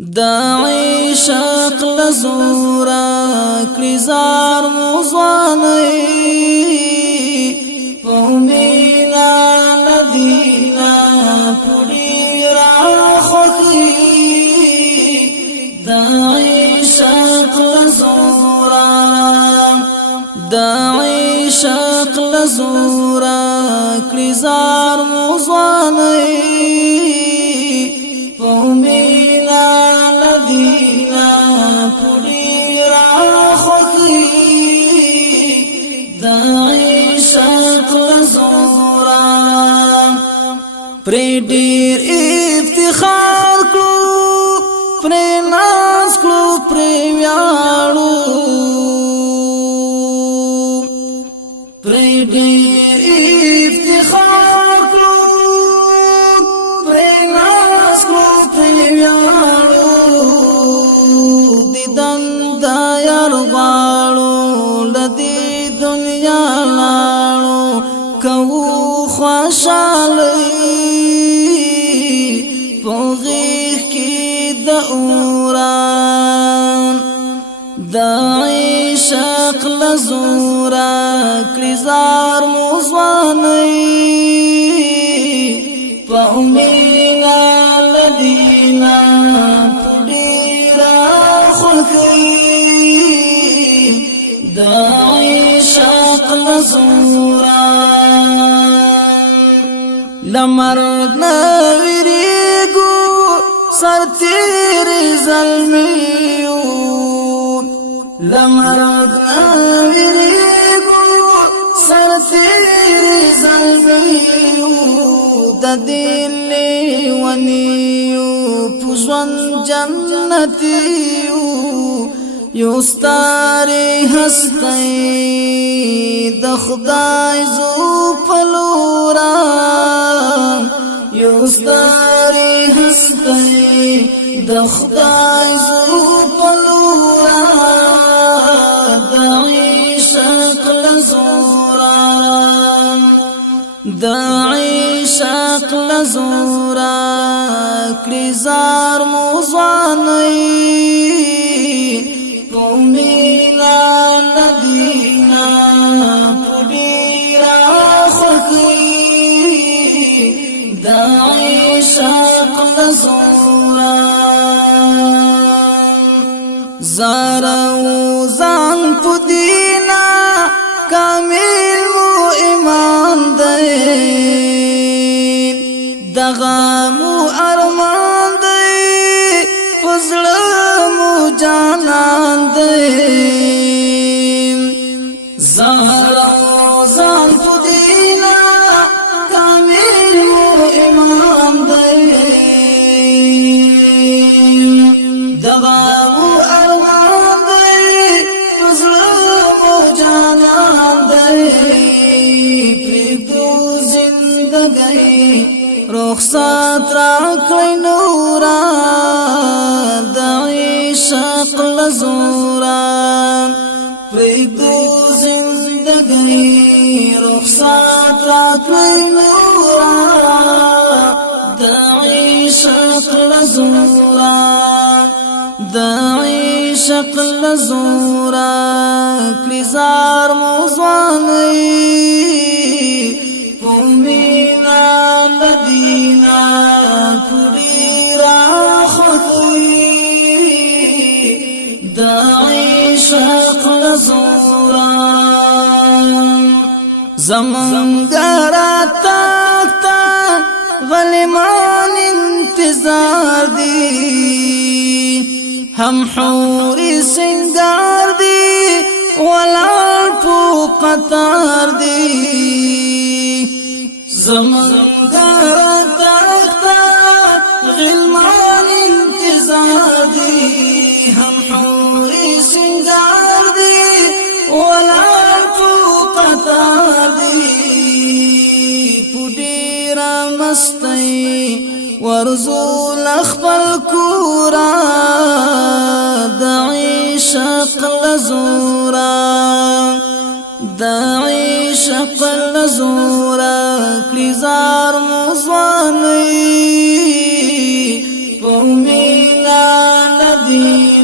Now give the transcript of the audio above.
دا عشق لزورا کلیزار موزوانی پومینا ندینا پولی را خوکی دا عشق لزورا کلیزار موزوانی پومینا ندینا پولی را خوکی دا عشق لزورا پری دیر افتخار کلو پری ناز کلو پری ویاړو پری دیر افتخار کلو پری ناز کلو پری ویاړو دیدن دا یار غواړو لدی دنیا لاړو کو خوشالی پوغیخ کی دا اوران دا عشق لزورا کلیزار موزوانی پا امینا لدینا پولی را خوکی دا عشق لزورا لمرد نویریگو سر تیری ظلمیو لمرد نویریگو سر تیری ظلمیو دا دلی ونیو پوزون جنتیو یوستاری هستی د خدای زو پلورا یوستاری هستی د خدای زو پلورا د عشق لزورا د عشق لزورا کلیزار موزوانی پومینا ندینا پولی را خوکی دا عشق لزورا زارو زان پدینا کامل مو ایمان دے دغامو ارمان دے پزلمو جانان دے زارو زان پدینا کامل مو ایمان دے دغامو ارمان دے پزلمو جانان دے پریدو زندگی رخصت را کړی نورا د عشق لزورا پریدو زندگی رخصت را کړی نورا د عشق لزورا د عشق لزورا کلیزار موزوانی پومینا مدینہ پوری را خوکی دا عشق لزورا زمانگارا تاکتا غلمان انتظار دی ہم حوری سنگار دی ولال پو قطار دی زمانگارا تاکتا غلمان انتظار دی ہم حوری سنگار دی ولال پو قطار دی پودیرا مستی ورزول اخبر کورا دا عشق لزورا دا عشق لزورا کلیزار موزوانی پومینا دي